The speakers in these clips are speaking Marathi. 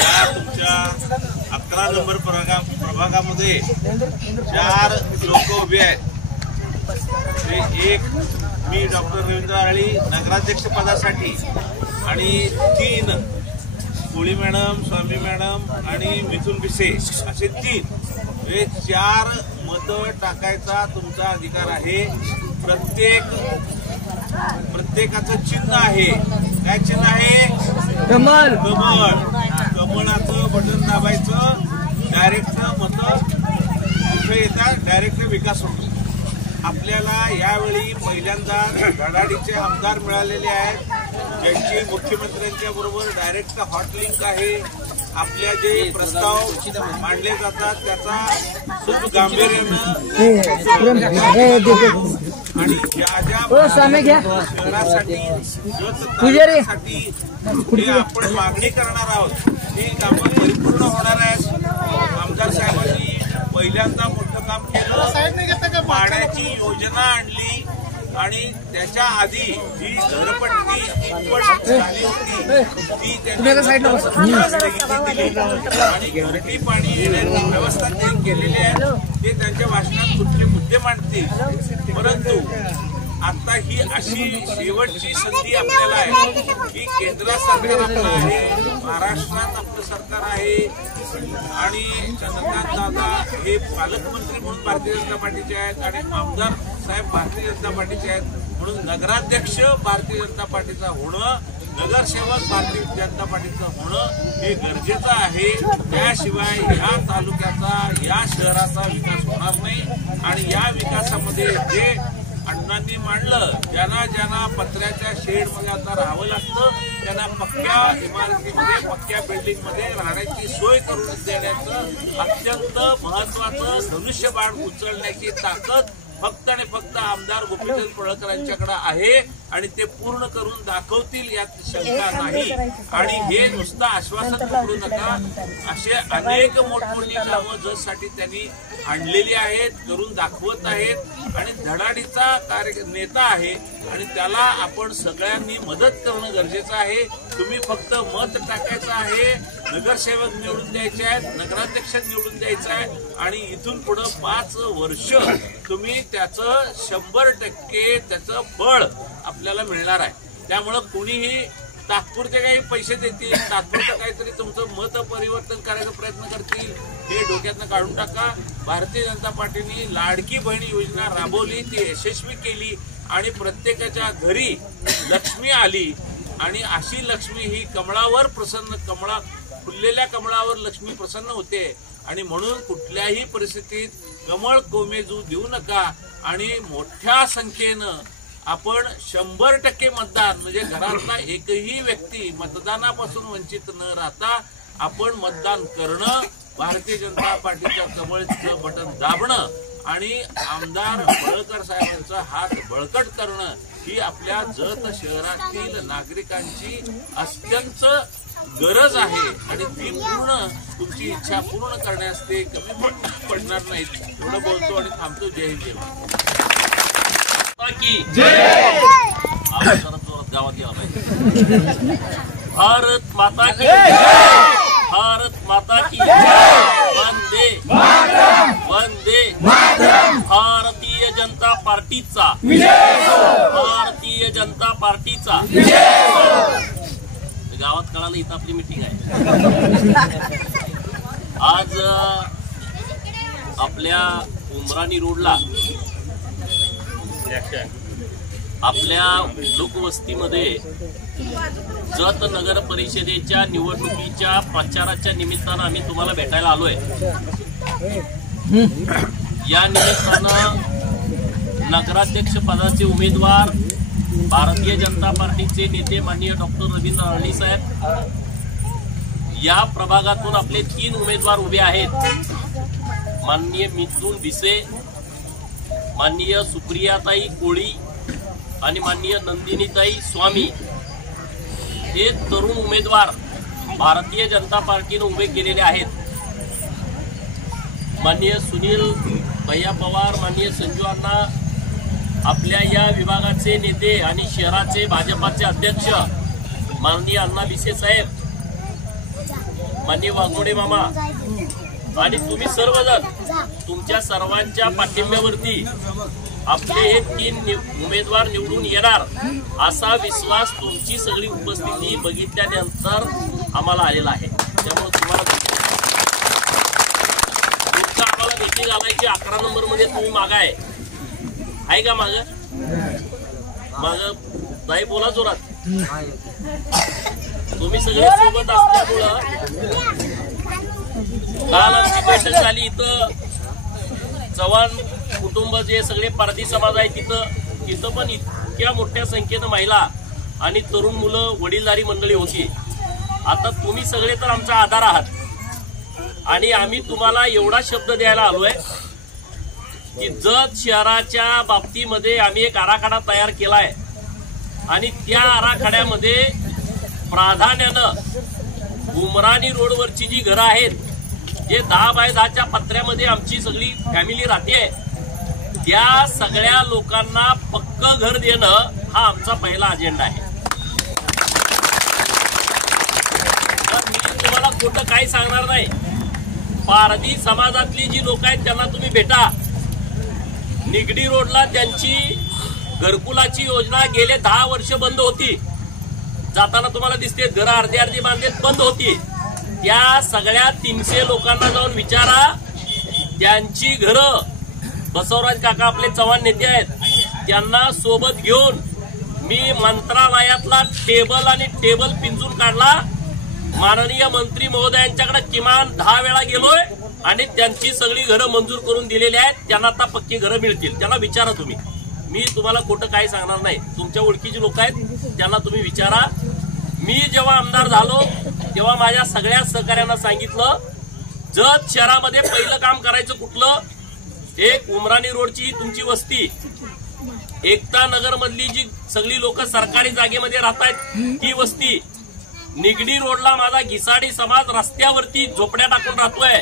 या तुमच्या 11 नंबर प्रभागामध्ये 4 लोक उभे आहेत। एक मी डॉक्टर रवींद्र आरळी नगराध्यक्ष पदासाठी आणि 3 कोळी मॅडम, स्वामी मॅडम आणि मिथुन भिसे असे 3 हे 4 मतं टाकायचा तुमचा अधिकार आहे। प्रत्येकाचं चिन्ह आहे। काय चिन्ह आहे? कमळ। कमळाचं बटन दाबायचं, डायरेक्ट मतं कुठे येतात, डायरेक्ट विकास होतो। आपल्याला यावेळी पहिल्यांदा धडाडीचे आमदार मिळालेले आहेत, ज्यांची मुख्यमंत्र्यांच्या बरोबर डायरेक्ट हॉट लिंक आहे। आपल्या जे प्रस्ताव मांडले जातात त्याचा खूप गांभीर्यानं आणि शहरासाठी जे आपण मागणी करणार आहोत ती कामं परिपूर्ण होणार आहेत। आमदार साहेबांनी पहिल्यांदा मोठं काम केलं, पाण्याची योजना आणली आणि त्याच्या आधी जी घरपट्टी झाली होती ती त्यांनी आणि घरटी पाणी येण्याची व्यवस्था त्यांनी केलेली आहे। ते त्यांच्या भाषणात कुठले मुद्दे मांडतील, परंतु आता ही अशी शेवटची संधी आपल्याला आहे की केंद्र सरकार आपलं आहे, महाराष्ट्रात आपलं सरकार आहे आणि चंद्रकांत दादा हे पालकमंत्री म्हणून भारतीय जनता पार्टीचे आहेत आणि आमदार साहेब भारतीय जनता पार्टीचे आहेत, म्हणून नगराध्यक्ष भारतीय जनता पार्टीचा होणं, नगरसेवक भारतीय जनता पार्टीचं होणं हे गरजेचं आहे। त्याशिवाय या तालुक्याचा, या शहराचा विकास होणार नाही आणि या विकासामध्ये जे अण्णांनी मांडलं, ज्यांना पत्र्याच्या शेडमध्ये आता राहावं लागतं त्यांना पक्क्या इमारतीमध्ये, पक्क्या बिल्डिंगमध्ये राहण्याची सोय करून देण्याचं अत्यंत महत्वाचं धनुष्यबाण उचलण्याची ताकद फक्त आणि फक्त आमदार गोपीचंद पडळकरांच्याकडे आहे आणि ते पूर्ण करून दाखवतील यात शंका नाही। आणि हे नुसतं आश्वासन पकडू नका, असे अनेक मोठमोठी कामं जससाठी त्यांनी आणलेली आहेत, करून दाखवत आहेत आणि धडाडीचा नेता आहे आणि त्याला आपण सगळ्यांनी मदत करणं गरजेचं आहे। तुम्ही फक्त मत टाकायचं आहे, नगरसेवक निवडून द्यायचे आहेत, नगराध्यक्ष निवडून द्यायचं आहे आणि इथून पुढे 5 वर्ष तुम्ही त्याचं 100% त्याचं फळ आपल्याला मिळणार आहे। त्यामुळं कुणीही तात्पुरते काही पैसे देतील, तात्पुरतं काहीतरी तुमचं मत परिवर्तन करायचा प्रयत्न करतील, हे डोक्यातनं काढून टाका। भारतीय जनता पार्टीने लाडकी बहीण योजना राबवली, ती यशस्वी केली आणि प्रत्येकाच्या घरी लक्ष्मी आली आणि अशी लक्ष्मी ही कमळावर प्रसन्न, फुललेल्या कमळावर लक्ष्मी प्रसन्न होते आणि म्हणून कुठल्याही परिस्थितीत कमळ कोमेजू देऊ नका आणि मोठ्या संख्येनं आपण 100% मतदान, म्हणजे घरातला एकही व्यक्ती मतदानापासून वंचित न राहता आपण मतदान करणं, भारतीय जनता पार्टीच्या कमळचं बटन दाबणं आणि आमदार पडळकर साहेबांचा हात बळकट करणं ही आपल्या जत शहरातील नागरिकांची अत्यंत गरज आहे आणि ती तुमची इच्छा पूर्ण करण्यास ते कमी पडणार नाहीत। एवढं बोलतो आणि थांबतो। जय हिंद, गावात गेला पाहिजे। भारत माता की, भारत माता की, वंदे वंदे, भारतीय जनता पार्टीचा, भारतीय जनता पार्टीचा। गावात कळालं इथं आपली मीटिंग आहे आज। आपल्या उमराणी रोडला आपल्या लोकवस्तीमध्ये जत नगर परिषदेच्या निवडणुकीच्या प्रचाराच्या निमित्तानं आम्ही तुम्हाला भेटायला आलोय। या निमित्तानं नगराध्यक्ष पदाचे उमेदवार भारतीय जनता पार्टीचे नेते माननीय डॉक्टर रवींद्र आरळी साहेब, या प्रभागातून आपले 3 उमेदवार उभे आहेत, माननीय मिथुन भिसे, माननीय सुप्रियाताई कोळी आणि माननीय नंदिनीताई स्वामी। हे तरुण उमेदवार भारतीय जनता पार्टीने उभे केलेले आहेत। माननीय सुनील भैया पवार, माननीय संजू अण्णा, आपल्या या विभागाचे नेते आणि शहराचे भाजपाचे अध्यक्ष माननीय अण्णा भिसे साहेब, माननीय वाघमोडे मामा आणि तुम्ही सर्वजण तुमच्या सर्वांच्या पाठिंब्यावरती आपले हे 3 उमेदवार निवडून येणार असा विश्वास तुमची सगळी उपस्थिती बघितल्यानंतर आम्हाला आलेला आहे. त्यामुळे तुम्हाला आम्हाला मिटिंग आणायची 11 नंबर मध्ये तुम्ही मागा आहे का माग नाही बोला जोरात. तुम्ही सगळे सोबत असल्यामुळं काल आमची बैठक झाली इथं चव्हाण कुटुंब जे सगळे पारधी समाज आहे तिथं पण इतक्या मोठ्या संख्येनं महिला आणि तरुण मुलं वडीलधारी मंडळी होती. आता तुम्ही सगळे तर आमचा आधार आहात आणि आम्ही तुम्हाला एवढा शब्द द्यायला आलोय की जत शहराच्या बाबतीमध्ये आम्ही एक आराखडा तयार केलाय आणि त्या आराखड्यामध्ये प्राधान्यानं उमराणी रोडवरची जी घरं आहेत जे 10 बाय 10च्या पत्र्यामध्ये आमची सगळी फॅमिली राहते त्या सगळ्या लोकांना पक्क घर देणं हा आमचा पहिला अजेंडा आहे. तर मी तुम्हाला खोटं काही सांगणार नाही. पारधी समाजातली जी लोक आहेत त्यांना तुम्ही भेटा. निगडी रोडला त्यांची घरकुलाची योजना गेले 10 वर्ष बंद होती. जाताना तुम्हाला दिसते घरं अर्धी बांधलेत बंद होती. त्या सगळ्या 300 लोकांना जाऊन विचारा. त्यांची घरं बसवराज काका आपले चव्हाण नेते आहेत त्यांना सोबत घेऊन मी मंत्रालयातला टेबल पिंजून काढला. माननीय मंत्री महोदयांच्याकडे किमान 10 वेळा गेलोय आणि त्यांची सगळी घरं मंजूर करून दिलेली आहेत. त्यांना आता पक्की घरं मिळतील. त्यांना विचारा तुम्ही. मी तुम्हाला खोटं काही सांगणार नाही. तुमच्या ओळखीची लोक आहेत त्यांना तुम्ही विचारा. मी जेव्हा आमदार झालो तेव्हा माझ्या सगळ्या सहकार्यांना सांगितलं जत शहरामध्ये पहिलं काम करायचं कुठलं. एक उमराणी रोडची तुमची वस्ती, एकता नगर मधली जी सगळी लोक सरकारी जागेमध्ये राहतात ती वस्ती, निगडी रोडला माझा घिसाडी समाज रस्त्यावरती झोपड्या टाकून राहतोय.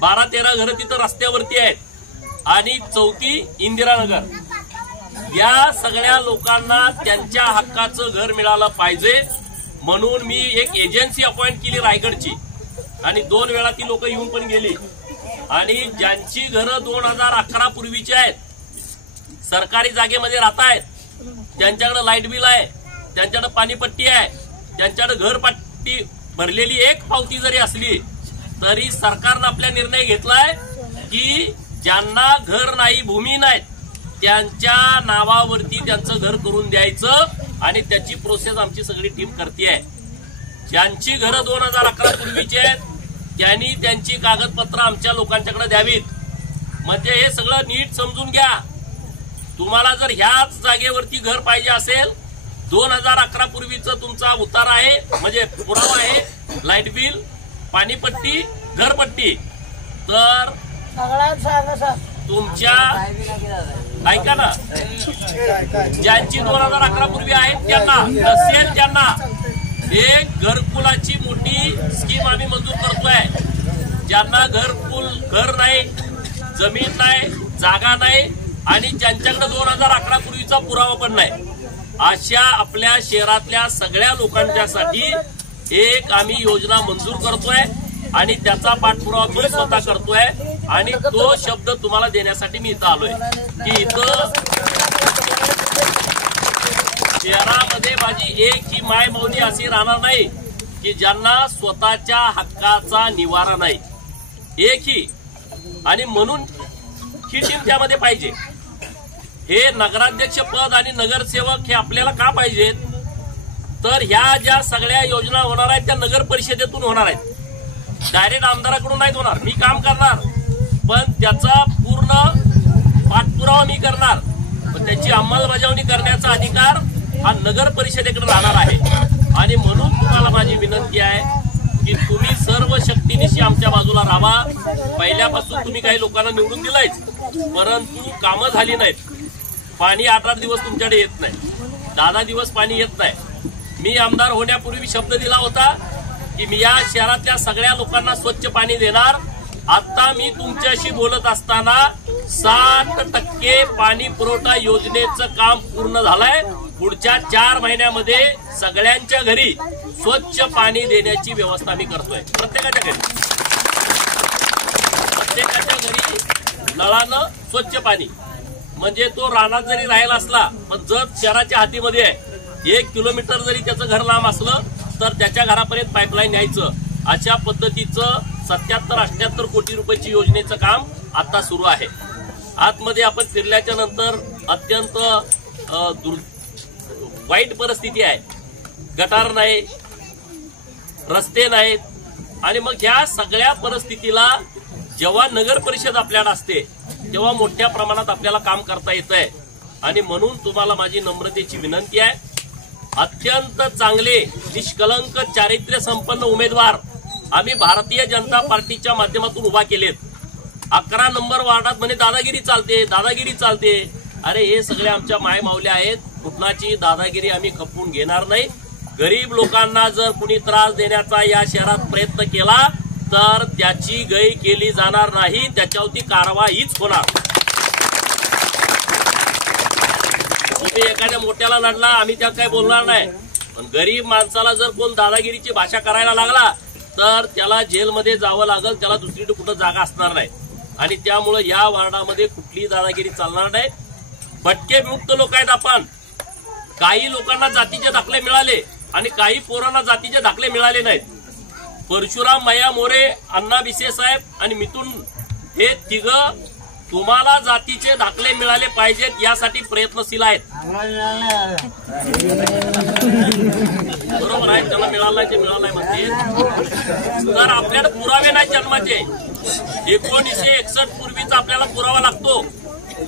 12-13 घरं तिथं रस्त्यावरती आहेत आणि 4थी इंदिरानगर. या सगळ्या लोकांना त्यांच्या हक्काचं घर मिळालं पाहिजे म्हणून मी एक एजन्सी अपॉइंट केली रायगडची आणि 2 वेळा ती लोक येऊन पण गेली. आणि ज्यांची घरं 2011 पूर्वीची आहेत सरकारी जागेमध्ये राहतायत त्यांच्याकडे लाईट बिल आहे, त्यांच्याकडे पाणीपट्टी आहे, त्यांच्याकडे घरपट्टी भरलेली एक पावती जरी असली तरी सरकारनं आपला निर्णय घेतलाय की ज्यांना घर नाही भूमी नाहीत त्यांच्या नावावरती त्यांचं घर करून द्यायचं आणि त्याची प्रोसेस आमची सगळी टीम करते. ज्यांची घरं 2011 पूर्वीची आहेत त्यांनी त्यांची कागदपत्र आमच्या लोकांच्याकडे द्यावीत. म्हणजे हे सगळं नीट समजून घ्या. तुम्हाला जर ह्याच जागेवरती घर पाहिजे असेल 2011 पूर्वीचं तुमचा उतारा आहे म्हणजे पुरावा आहे, लाईट बिल, पाणीपट्टी, घरपट्टी, तर तुमच्या ऐका ना ज्यांची 2011 पूर्वी आहेत त्यांना नसेल त्यांना एक घरकुलाची मोठी स्कीम आम्ही मंजूर करतोय. ज्यांना घर नाही, जमीन नाही, जागा नाही आणि ज्यांच्याकडे 2011 पूर्वीचा पुरावा पण नाही अशा आपल्या शहरातल्या सगळ्या लोकांच्यासाठी एक आम्ही योजना मंजूर करतोय आणि त्याचा पाठपुरावा मी स्वतः करतोय आणि तो शब्द तुम्हाला देण्यासाठी मी इथं आलोय की इथं शहरामध्ये माझी एक ही माय मौनी अशी राहणार नाही की ज्यांना स्वतःच्या हक्काचा निवारा नाही. एक ही आणि म्हणून ही टीम त्यामध्ये पाहिजे. हे नगराध्यक्ष पद आणि नगरसेवक हे आपल्याला का पाहिजेत तर ह्या ज्या सगळ्या योजना होणार आहेत त्या नगर परिषदेतून होणार आहेत. डायरेक्ट आमदाराकडून नाहीत होणार. मी काम करणार पण त्याचा पूर्ण पाठपुरावा मी करणार पण त्याची अंमलबजावणी करण्याचा अधिकार हा नगर परिषदेकडे राहणार आहे. आणि म्हणून तुम्हाला माझी विनंती आहे की तुम्ही सर्व शक्तीनिशी आमच्या बाजूला राहा. पहिल्यापासून तुम्ही काही लोकांना निवडून दिलायच परंतु कामं झाली नाहीत. पाणी 8-8 दिवस तुमच्याकडे येत नाही, 10 दिवस पाणी येत नाही. मी आमदार होण्यापूर्वी शब्द दिला होता की मी या शहरातल्या सगळ्या लोकांना स्वच्छ पाणी देणार. आता मी तुमच्याशी बोलत असताना 60% पाणी पुरवठा योजनेचं काम पूर्ण झालंय. पुढच्या 4 महिन्यामध्ये सगळ्यांच्या घरी स्वच्छ पाणी देण्याची व्यवस्था आम्ही करतोय. प्रत्येकाच्या घरी नळानं स्वच्छ पाणी, म्हणजे तो रानात जरी राहिला असला पण जर शहराच्या हातीमध्ये आहे, 1 किलोमीटर जरी त्याचं घर लांब असलं तर त्याच्या घरापर्यंत पाईपलाईन न्यायचं. अशा पद्धतीचं 77-78 कोटी रुपयाची योजनेचं काम आता सुरू आहे. आतमध्ये आपण फिरल्याच्या नंतर अत्यंत वाईट परिस्थिती आहे. गटार नाही, रस्ते नाहीत. आणि मग ह्या सगळ्या परिस्थितीला जेव्हा नगर परिषद आपल्याला असते तेव्हा मोठ्या प्रमाणात आपल्याला काम करता येत आहे. आणि म्हणून तुम्हाला माझी नम्रतेची विनंती आहे, अत्यंत चांगले निष्कलंक चारित्र्य संपन्न उमेदवार आम्ही भारतीय जनता पार्टीच्या माध्यमातून उभा केलेत. 11 नंबर वार्डात म्हणे दादागिरी चालते, दादागिरी चालते. अरे हे सगळे आमच्या मायमाऊल्या आहेत. कुठलाची दादागिरी आम्ही खपवून घेणार नाही. गरीब लोकांना जर कुणी त्रास देण्याचा या शहरात प्रयत्न केला तर त्याची गय केली जाणार नाही, त्याच्यावरती कारवाईच होणार. तुम्ही एखाद्या मोठ्याला लढला, आम्ही त्यात काही बोलणार नाही, पण गरीब माणसाला जर कोण दादागिरीची भाषा करायला लागला तर त्याला जेलमध्ये जावं लागेल, त्याला दुसरीकडे कुठं जागा असणार नाही. आणि त्यामुळे या वार्डामध्ये कुठलीही दादागिरी चालणार नाही. भटके विमुक्त लोक आहेत आपण. काही लोकांना जातीचे दाखले मिळाले आणि काही पोरांना जातीचे दाखले मिळाले नाहीत. परशुराम मैया मोरे, अण्णा बिसे साहेब आणि मिथुन हे तिघं तुम्हाला जातीचे दाखले मिळाले पाहिजेत यासाठी प्रयत्नशील आहेत. बरोबर आहे, त्याला मिळालं नाही ते मिळालं नाही म्हणते. तर आपल्याला पुरावे नाही जन्माचे. 1961 पूर्वीचा आपल्याला पुरावा लागतो.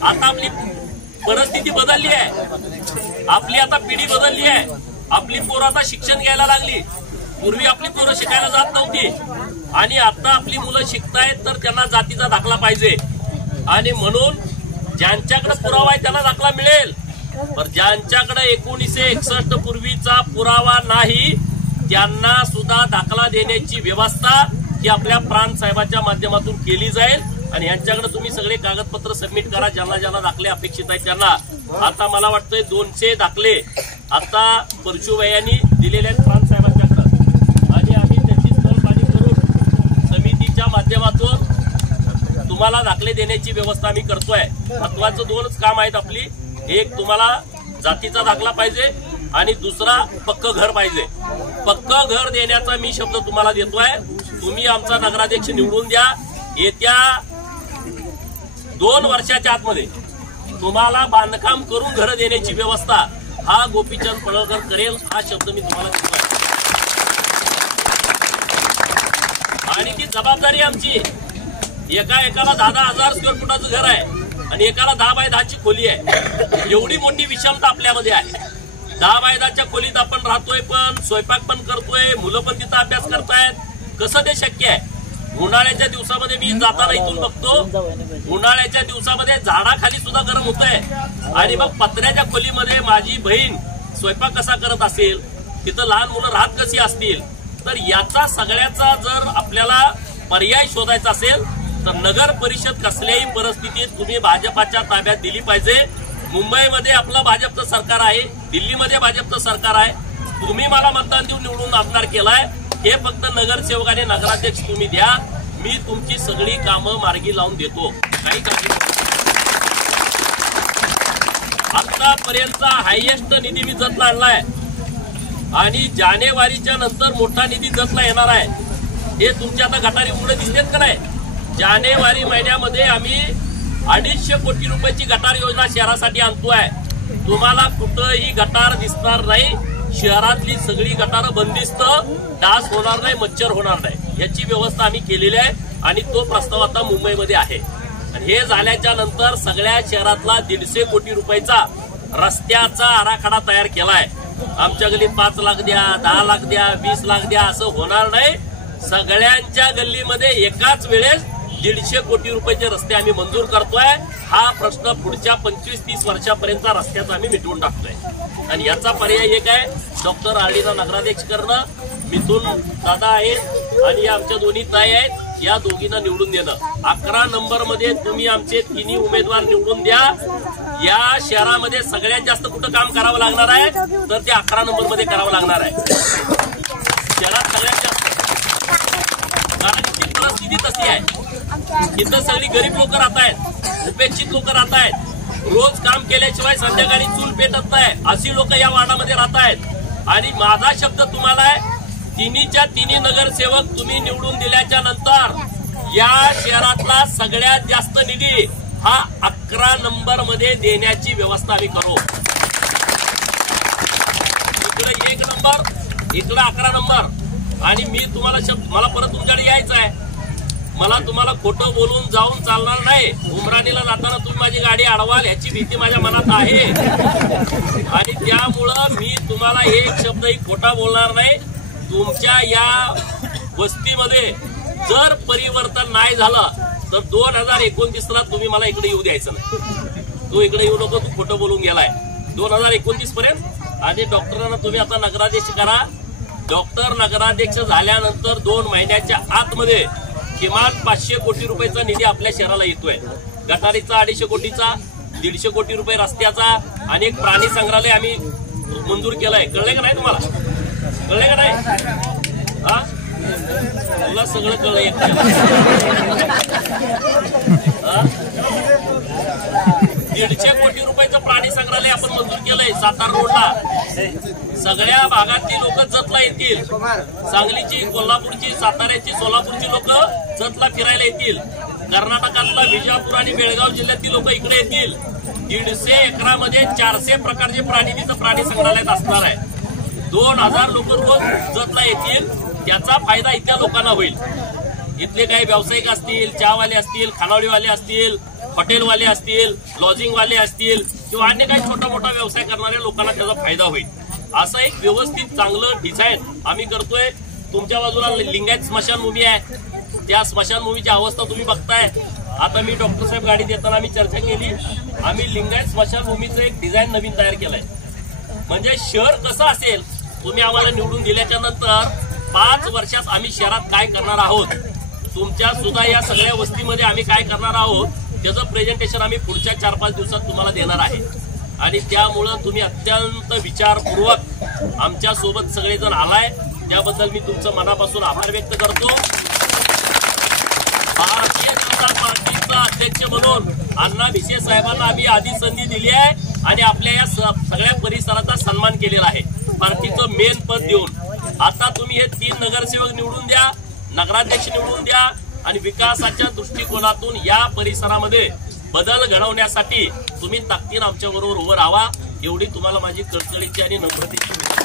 आता आपली परिस्थिती बदलली आहे, आपली आता पिढी बदलली आहे. आपली पोरं आता शिक्षण घ्यायला लागली. पूर्वी आपली पोरं शिकायला जात नव्हती आणि आता आपली मुलं शिकतायत तर त्यांना जातीचा दाखला पाहिजे. आणि म्हणून ज्यांच्याकडे पुरावा आहे त्यांना दाखला मिळेल, पण ज्यांच्याकडे 1961 पूर्वीचा पुरावा नाही त्यांना सुद्धा दाखला देण्याची व्यवस्था ही आपल्या प्रांत साहेबांच्या माध्यमातून केली जाईल. आणि यांच्याकडे तुम्ही सगळे कागदपत्र सबमिट करा, ज्यांना ज्यांना दाखले अपेक्षित आहेत त्यांना. आता मला वाटतंय 200 दाखले आता परशुभैयांनी दिलेले आहेत प्रांत साहेबांच्याकडे, आणि आम्ही त्याची तळपाणी करून समितीच्या माध्यमातून तुम्हाला दाखले देण्याची व्यवस्था आम्ही करतोय. महत्वाचं 2च काम आहेत आपली. एक, तुम्हाला जातीचा दाखला पाहिजे आणि दुसरा पक्क घर पाहिजे. पक्क घर देण्याचा मी शब्द तुम्हाला देतोय. तुम्ही आमचा नगराध्यक्ष निवडून द्या. येत्या 2 वर्षाच्या आतमध्ये तुम्हाला बांधकाम करून घर देण्याची व्यवस्था हा गोपीचंद पडळकर करेल, हा शब्द मी तुम्हाला देतोय. आणि ती जबाबदारी आमची. एकाला 10,000 स्क्वेअर फुटाचं घर आहे आणि एकाला 10 बाय 10 ची खोली आहे. एवढी मोठी विषमता आपल्यामध्ये आहे. 10 बाय 10 च्या खोलीत आपण राहतोय, पण स्वयंपाक पण करतोय, मुलं पण तिथं अभ्यास करतायत. कसं ते शक्य आहे? उन्हाळ्याच्या दिवसामध्ये मी जाताना इथून बघतो, उन्हाळ्याच्या दिवसामध्ये झाडाखाली सुद्धा गरम होत आहे. आणि मग पत्र्याच्या खोलीमध्ये माझी बहीण स्वयंपाक कसा करत असेल, तिथं लहान मुलं राहत कशी असतील. तर याचा सगळ्याचा जर आपल्याला पर्याय शोधायचा असेल तर नगर परिषद कसल्याही परिस्थितीत तुम्ही भाजपाच्या ताब्यात दिली पाहिजे. मुंबईमध्ये आपलं भाजपचं सरकार आहे, दिल्लीमध्ये भाजपचं सरकार आहे. तुम्ही मला मतदान देऊन निवडून आमदार केलाय, हे फक्त नगरसेवक आणि नगराध्यक्ष तुम्ही द्या. मी तुमची सगळी कामं मार्गी लावून देतो. काही काळजी आतापर्यंतचा हायएस्ट निधी मी जतला आणलाय आणि जानेवारीच्या नंतर मोठा निधी जतला येणार आहे. हे तुमच्या आता गटारी पुढे दिसतेत का नाही? जानेवारी महिन्यामध्ये आम्ही 250 कोटी रुपयाची गटार योजना शहरासाठी आणतोय. तुम्हाला कुठंही गटार दिसणार नाही. शहरातली सगळी गटारं बंदिस्त, डास होणार नाही, मच्छर होणार नाही, याची व्यवस्था आम्ही केलेली आहे. आणि तो प्रस्ताव आता मुंबईमध्ये आहे. आणि हे झाल्याच्या नंतर सगळ्या शहरातला 150 कोटी रुपयाचा रस्त्याचा आराखडा तयार केलाय. आमच्या गल्लीत 5 लाख द्या, 10 लाख द्या, 20 लाख द्या असं होणार नाही. सगळ्यांच्या गल्लीमध्ये एकाच वेळेस 150 कोटी रुपयाचे रस्ते आम्ही मंजूर करतोय. हा प्रश्न पुढच्या 25-30 वर्षापर्यंतचा रस्त्याचा आम्ही मिटवून टाकतोय. आणि याचा पर्याय एक आहे, डॉक्टर आरडीना नगराध्यक्ष करणं. मिथुन दादा आहेत आणि आमच्या दोन्ही ताई आहेत, या दोघींना निवडून देणं. 11 नंबरमध्ये तुम्ही आमचे 3 उमेदवार निवडून द्या. या शहरामध्ये सगळ्यात जास्त कुठं काम करावं लागणार आहे तर ते 11 नंबरमध्ये करावं लागणार आहे. सगळ्यात जास्त, कारण इथली परिस्थिती तशी आहे. इथं सगळी गरीब लोक राहत आहेत, उपेक्षित लोक राहत आहेत, रोज काम केल्याशिवाय संध्याकाळी चूल पेटत नाही अशी लोक या वार्डामध्ये राहत आहेत. आणि माझा शब्द तुम्हाला आहे, तिन्हीच्या तिन्ही नगरसेवक तुम्ही निवडून दिल्याच्या नंतर या शहरातला सगळ्यात जास्त निधी हा 11 नंबर मध्ये देण्याची व्यवस्था आम्ही करू. इकडे 1 नंबर, इकडे 11 नंबर. आणि मी तुम्हाला मला परत तुमच्याकडे यायचं आहे. मला तुम्हाला खोटं बोलून जाऊन चालणार नाही. उमराणीला जाताना तुम्ही माझी गाडी अडवाल ह्याची भीती माझ्या मनात आहे. आणि त्यामुळं मी तुम्हाला एक शब्दही खोटा बोलणार नाही. तुमच्या या वस्तीमध्ये जर परिवर्तन नाही झालं तर 2029ला तुम्ही मला इकडे येऊ द्यायचं नाही. तू इकडे येऊ नको, तू खोटं बोलून गेलाय. 2029 पर्यंत आणि डॉक्टरांना तुम्ही आता नगराध्यक्ष करा. डॉक्टर नगराध्यक्ष झाल्यानंतर 2 महिन्याच्या आतमध्ये किमान 500 कोटी रुपयाचा निधी आपल्या शहराला येतोय. गटारीचा 250 कोटीचा, 150 कोटी रुपये रस्त्याचा आणि एक प्राणी संग्रहालय आम्ही मंजूर केलंय. कळलंय का नाही तुम्हाला? कळलंय का नाही? हा, तुला सगळं कळलंय. 150 कोटी रुपयाचं प्राणी संग्रहालय आपण मंजूर केलंय सातारा रोडला. सगळ्या भागातली लोक जतला येतील. सांगलीची, कोल्हापूरची, साताऱ्याची, सोलापूरची लोक जतला फिरायला येतील. कर्नाटकातला विजापूर आणि बेळगाव जिल्ह्यातली लोक इकडे येतील. 150 एकरामध्ये 400 प्रकारचे प्राणी तिथं प्राणी संग्रहालयात असणार आहे. 2000 लोक रोज जतला येतील. त्याचा फायदा इथल्या लोकांना होईल. इथले काही व्यावसायिक असतील, चहावाले असतील, खानावळीवाले असतील, हॉटेलवाले असतील, लॉजिंगवाले असतील किंवा अन्य काही छोटा मोठा व्यवसाय करणाऱ्या लोकांना त्याचा फायदा होईल. असं एक व्यवस्थित चांगलं डिझाईन आम्ही करतोय. तुमच्या बाजूला लिंगायत स्मशानभूमी आहे. त्या स्मशानभूमीची अवस्था तुम्ही बघताय. आता मी डॉक्टर साहेब गाडी देताना आम्ही चर्चा केली. आम्ही लिंगायत स्मशानभूमीचं एक डिझाईन नवीन तयार केलंय. म्हणजे शहर कसं असेल, तुम्ही आम्हाला निवडून दिल्याच्या नंतर 5 वर्षात आम्ही शहरात काय करणार आहोत, तुमच्या सुद्धा या सगळ्या वस्तीमध्ये आम्ही काय करणार आहोत त्याचं प्रेझेंटेशन आम्ही पुढच्या 4-5 दिवसात तुम्हाला देणार आहे. आणि त्यामुळं तुम्ही अत्यंत विचारपूर्वक आमच्या सोबत सगळेजण आलाय, त्याबद्दल मी तुमचं मनापासून आभार व्यक्त करतो. भारतीय जनता पार्टीचा अध्यक्ष म्हणून अण्णा भिसे साहेबांना आम्ही आधी संधी दिली आहे आणि आपल्या या सगळ्या परिसराचा सन्मान केलेला आहे पार्टीचं मेन पद देऊन. आता तुम्ही हे 3 नगरसेवक निवडून द्या, नगराध्यक्ष निवडून द्या आणि विकासाच्या दृष्टिकोनातून या परिसरामध्ये बदल घडवण्यासाठी तुम्ही ताकदीने आमच्या बरोबर उभं राहावा, एवढी तुम्हाला माझी कळकळीची आणि नम्रतेची